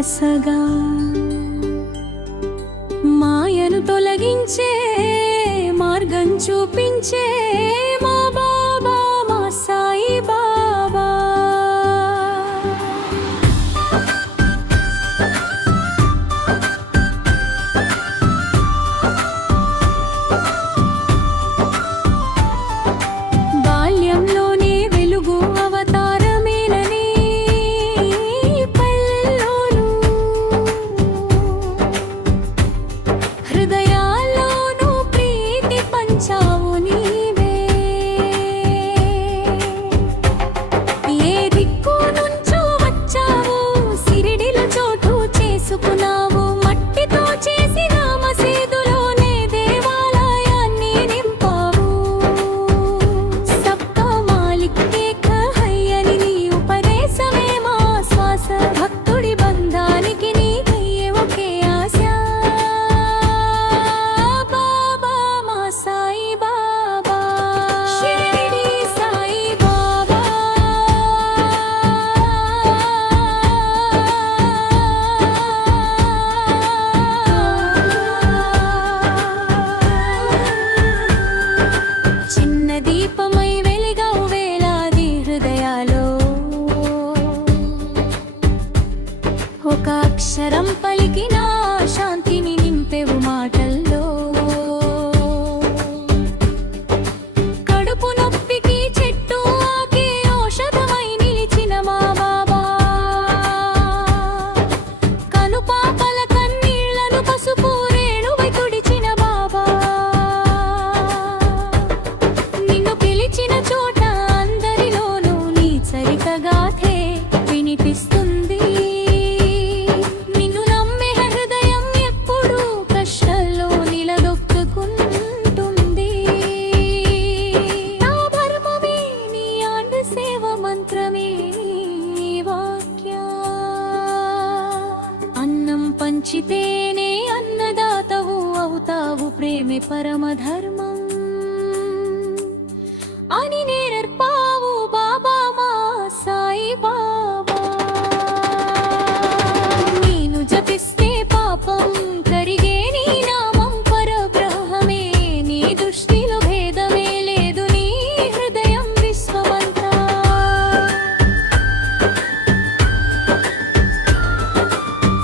శ్వాసగా మాయను తొలగించే మార్గం చూపించే మా బాబా మా సాయి బాబా. బాల్యంలోనే వెలుగు అవతారమేనని పల్లెల్లోనూ హృదయాల్లోనూ ప్రీతి పంచావు నీవే. ఏ దిక్కు నుంచో వచ్చావు, సిరిడిలో చోటు చేసుకున్నావు. మట్టితో చేసిన మసీదులోనే దేవాలయాన్ని నింపావు. సబ్కా మాలిక్ ఏక హై అని నీ ఉపదేశమే మా శ్వాస. భక్తుడి బంధానికి నీకయ్యే ఒకే ఆశ. బాబా మా సాయి బాబా, షిరిడి సాయి బాబా. చిన్న దీపమై వెలిగావు వేలాది హృదయాలో. ఒక అక్షరం పలికినా శాంతిని నింపెవు మాటల్లో. కడుపు నొప్పికి చెట్టు ఆకే ఔషధమై నిలిచిన మా బాబా. కనుపాపల కన్నీళ్లను పసుపు రేణువై తుడిచిన బాబా. నిన్ను పిలిచిన చోట అందరిలోనూ నీ చరిత గాథే వినిపిస్తుంది. నిన్ను నమ్మే హృదయం ఎప్పుడూ కష్టాల్లో నిలదొక్కుకుంటుంది. నా ధర్మమే నీ ఆండ సేవ మంత్రమే నీ వాక్య. అన్నం పంచితేనే అన్నదాతవు అవుతావు, ప్రేమే పరమధర్మం అని నేర్పావు బాబా మా సాయి బాబా. నేను జపిస్తే పాపం కరిగే నీ నామం పరబ్రహ్మమే. నీ దృష్టిలో భేదమే లేదు, నీ హృదయం విశ్వమంతా.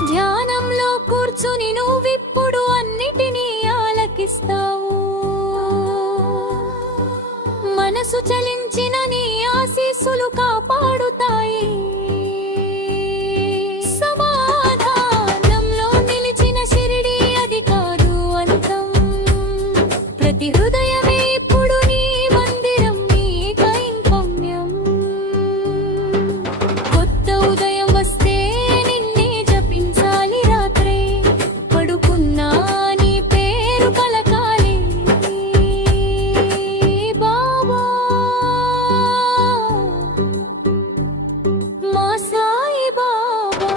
ధ్యానంలో కూర్చుని నువ్విప్పుడు అన్నిటినీ ఆలకిస్తావు. మనసు చలించిన నీ ఆశీస్సులు కాపాడుతాయి. సమాధానంలో నిలిచిన షిరిడి అది కాదు అంతం. ప్రతి హృదయమే ఇప్పుడు నీ మందిరం, నీ కైంకమ్యం. కొత్త ఉదయం వస్తే నిన్నే జపించాలి రాత్రే. పడుకున్నా నీ పేరు పలకాలి బాబా మా సాయి బాబా.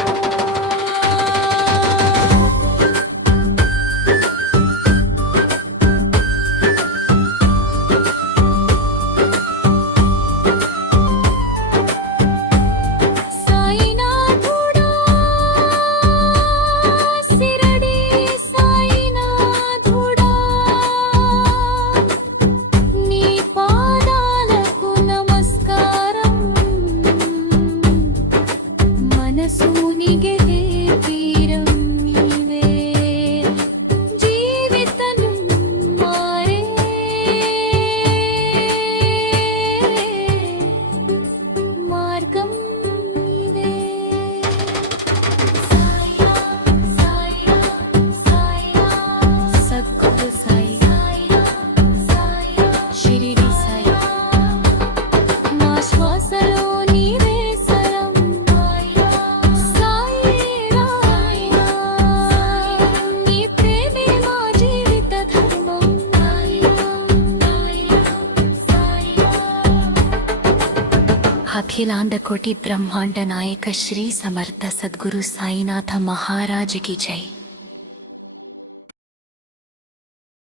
సాయినాథుడా, షిరిడి సాయినాథుడా, నీ పాదాలకు నమస్కారం. మనసు మునిగే తీరం నీవే, జీవితం మారే మార్గం నీవే. సద్గురు సాయి, షిరిడి సాయి, మా శ్వాసలో నీవే సరం. సాయి నీ ప్రేమే మా జీవిత ధర్మం. అఖిలాండ కోటి బ్రహ్మాండ నాయక శ్రీ సమర్థ సద్గురు సాయినాథ మహారాజ్ की जय।